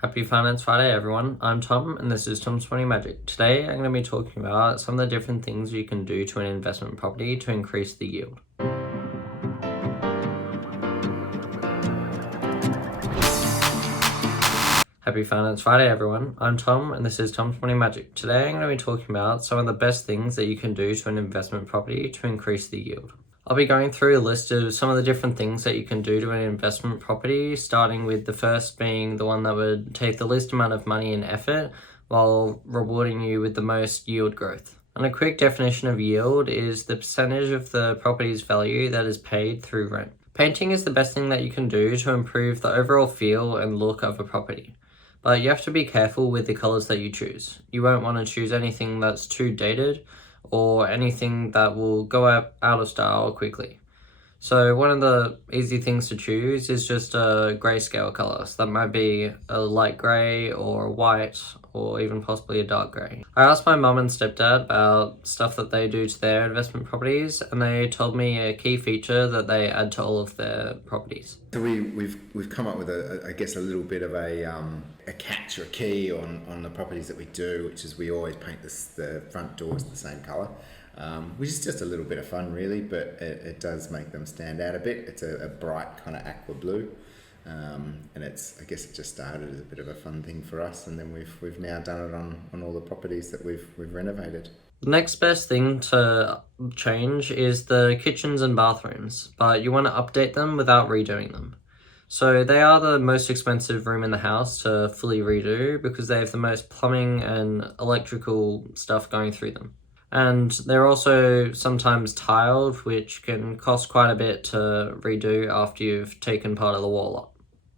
Happy Finance Friday, everyone. I'm Tom, and this is Tom's Funny Magic. Today, I'm going to be talking about some of the different things you can do to an investment property to increase the yield. Happy Finance Friday, everyone. I'm Tom, and this is Tom's Funny Magic. Today, I'm going to be talking about some of the best things that you can do to an investment property to increase the yield. I'll be going through a list of some of the different things that you can do to an investment property, starting with the first being the one that would take the least amount of money and effort while rewarding you with the most yield growth. And a quick definition of yield is the percentage of the property's value that is paid through rent. Painting is the best thing that you can do to improve the overall feel and look of a property. But you have to be careful with the colors that you choose. You won't want to choose anything that's too dated or anything that will go out of style quickly. So one of the easy things to choose is just a grayscale color. So that might be a light gray or a white or even possibly a dark gray. I asked my mum and stepdad about stuff that they do to their investment properties, and they told me a key feature that they add to all of their properties. So we've come up with a little bit of a catch or a key on the properties that we do, which is we always paint the front doors the same colour, which is just a little bit of fun really, but it does make them stand out a bit. It's a bright kind of aqua blue, and I guess it just started as a bit of a fun thing for us, and then we've now done it on all the properties that we've renovated. The next best thing to change is the kitchens and bathrooms, but you want to update them without redoing them. So they are the most expensive room in the house to fully redo because they have the most plumbing and electrical stuff going through them. And they're also sometimes tiled, which can cost quite a bit to redo after you've taken part of the wall up.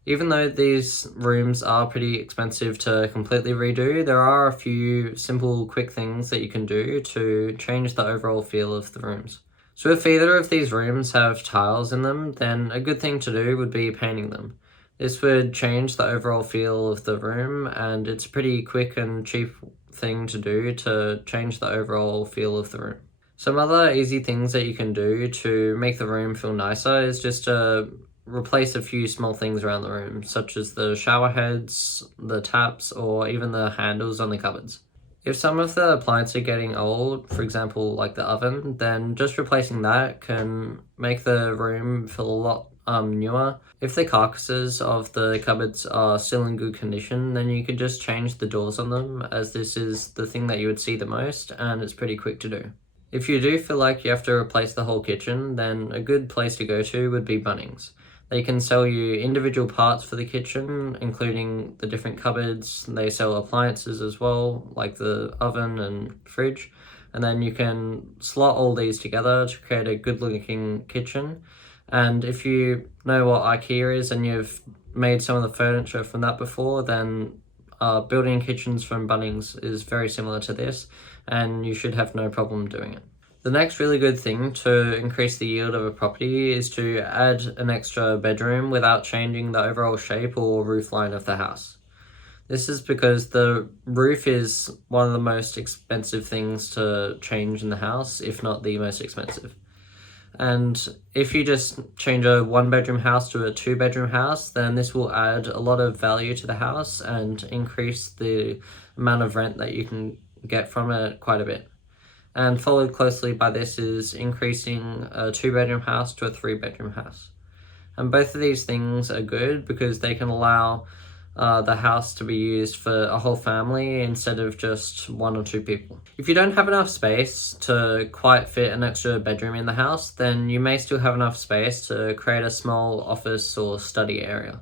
Even though these rooms are pretty expensive to completely redo, there are a few simple, quick things that you can do to change the overall feel of the rooms. So if either of these rooms have tiles in them, then a good thing to do would be painting them. This would change the overall feel of the room, and it's a pretty quick and cheap thing to do to change the overall feel of the room. Some other easy things that you can do to make the room feel nicer is just to replace a few small things around the room, such as the shower heads, the taps, or even the handles on the cupboards. If some of the appliances are getting old, for example like the oven, then just replacing that can make the room feel a lot newer. If the carcasses of the cupboards are still in good condition, then you could just change the doors on them, as this is the thing that you would see the most and it's pretty quick to do. If you do feel like you have to replace the whole kitchen, then a good place to go to would be Bunnings. They can sell you individual parts for the kitchen, including the different cupboards. They sell appliances as well, like the oven and fridge. And then you can slot all these together to create a good looking kitchen. And if you know what IKEA is and you've made some of the furniture from that before, then building kitchens from Bunnings is very similar to this, and you should have no problem doing it. The next really good thing to increase the yield of a property is to add an extra bedroom without changing the overall shape or roof line of the house. This is because the roof is one of the most expensive things to change in the house, if not the most expensive. And if you just change a 1-bedroom house to a 2-bedroom house, then this will add a lot of value to the house and increase the amount of rent that you can get from it quite a bit. And followed closely by this is increasing a 2-bedroom house to a 3-bedroom house. And both of these things are good because they can allow the house to be used for a whole family instead of just 1 or 2 people. If you don't have enough space to quite fit an extra bedroom in the house, then you may still have enough space to create a small office or study area.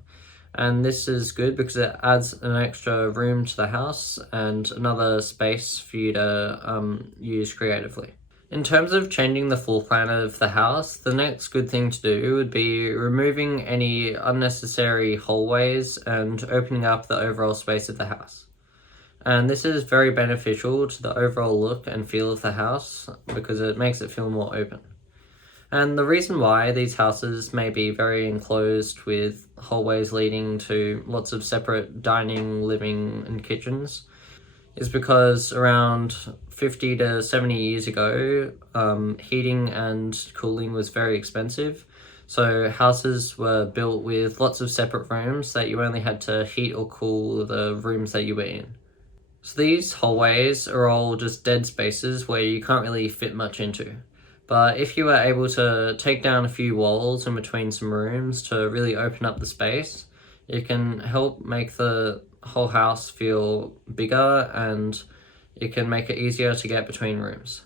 And this is good because it adds an extra room to the house and another space for you to use creatively. In terms of changing the floor plan of the house, the next good thing to do would be removing any unnecessary hallways and opening up the overall space of the house. And this is very beneficial to the overall look and feel of the house because it makes it feel more open. And the reason why these houses may be very enclosed with hallways leading to lots of separate dining, living, and kitchens is because around 50 to 70 years ago, heating and cooling was very expensive. So houses were built with lots of separate rooms that you only had to heat or cool the rooms that you were in. So these hallways are all just dead spaces where you can't really fit much into. But if you were able to take down a few walls in between some rooms to really open up the space, it can help make the whole house feel bigger, and it can make it easier to get between rooms.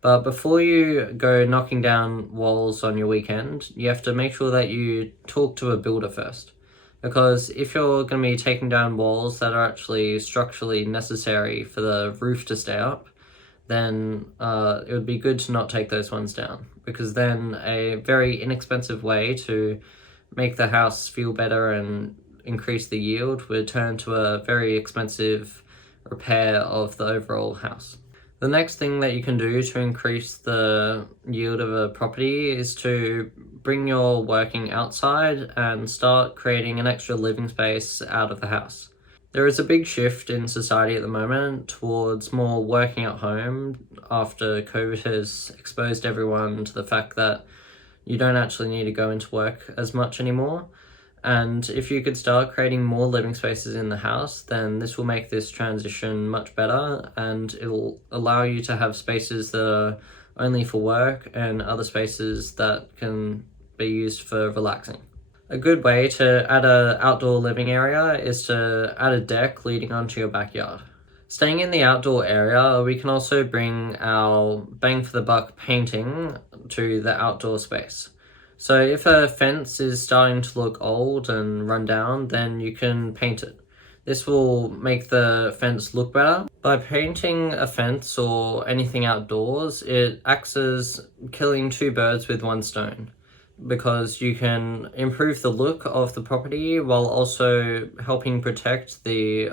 But before you go knocking down walls on your weekend, you have to make sure that you talk to a builder first. Because if you're going to be taking down walls that are actually structurally necessary for the roof to stay up, then it would be good to not take those ones down. Because then a very inexpensive way to make the house feel better and increase the yield would turn to a very expensive repair of the overall house. The next thing that you can do to increase the yield of a property is to bring your working outside and start creating an extra living space out of the house. There is a big shift in society at the moment towards more working at home after COVID has exposed everyone to the fact that you don't actually need to go into work as much anymore. And if you could start creating more living spaces in the house, then this will make this transition much better, and it will allow you to have spaces that are only for work and other spaces that can be used for relaxing. A good way to add an outdoor living area is to add a deck leading onto your backyard. Staying in the outdoor area, we can also bring our bang for the buck painting to the outdoor space. So if a fence is starting to look old and run down, then you can paint it. This will make the fence look better. By painting a fence or anything outdoors, it acts as killing two birds with one stone, because you can improve the look of the property while also helping protect the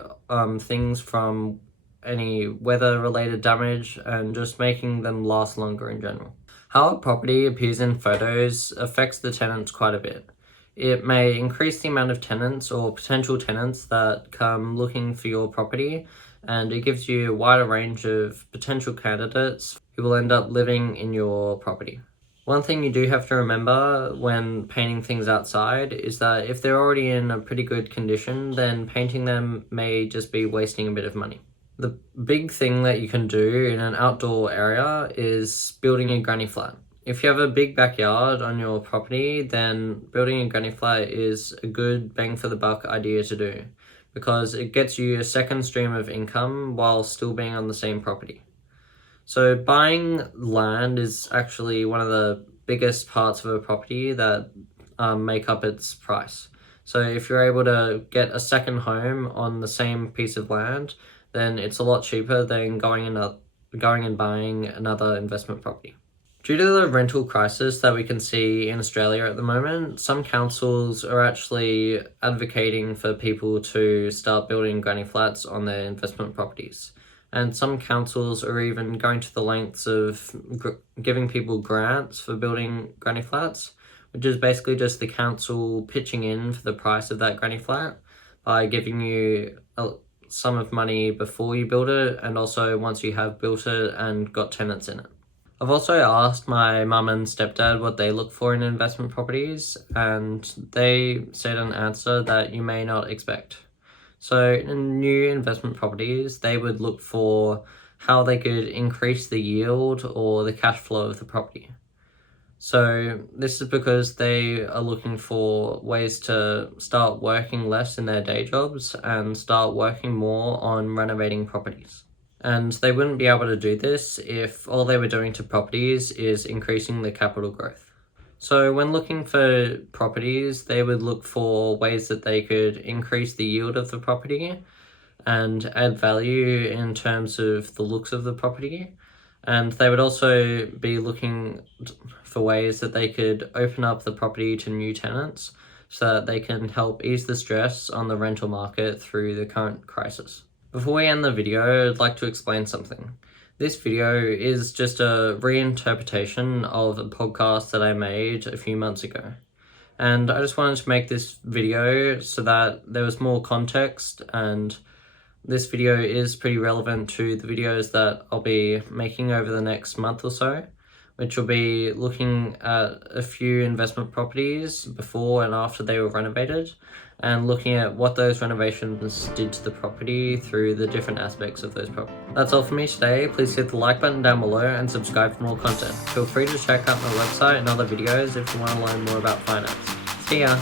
things from any weather-related damage and just making them last longer in general. How a property appears in photos affects the tenants quite a bit. It may increase the amount of tenants or potential tenants that come looking for your property, and it gives you a wider range of potential candidates who will end up living in your property. One thing you do have to remember when painting things outside is that if they're already in a pretty good condition, then painting them may just be wasting a bit of money. The big thing that you can do in an outdoor area is building a granny flat. If you have a big backyard on your property, then building a granny flat is a good bang for the buck idea to do, because it gets you a second stream of income while still being on the same property. So buying land is actually one of the biggest parts of a property that make up its price. So if you're able to get a second home on the same piece of land, then it's a lot cheaper than going and buying another investment property. Due to the rental crisis that we can see in Australia at the moment, some councils are actually advocating for people to start building granny flats on their investment properties. And some councils are even going to the lengths of giving people grants for building granny flats, which is basically just the council pitching in for the price of that granny flat by giving you a sum of money before you build it, and also once you have built it and got tenants in it. I've also asked my mum and stepdad what they look for in investment properties, and they said an answer that you may not expect. So in new investment properties, they would look for how they could increase the yield or the cash flow of the property. So this is because they are looking for ways to start working less in their day jobs and start working more on renovating properties. And they wouldn't be able to do this if all they were doing to properties is increasing the capital growth. So when looking for properties, they would look for ways that they could increase the yield of the property and add value in terms of the looks of the property. And they would also be looking for ways that they could open up the property to new tenants so that they can help ease the stress on the rental market through the current crisis. Before we end the video, I'd like to explain something. This video is just a reinterpretation of a podcast that I made a few months ago. And I just wanted to make this video so that there was more context, and this video is pretty relevant to the videos that I'll be making over the next month or so, which will be looking at a few investment properties before and after they were renovated, and looking at what those renovations did to the property through the different aspects of those properties. That's all for me today. Please hit the like button down below and subscribe for more content. Feel free to check out my website and other videos if you want to learn more about finance. See ya!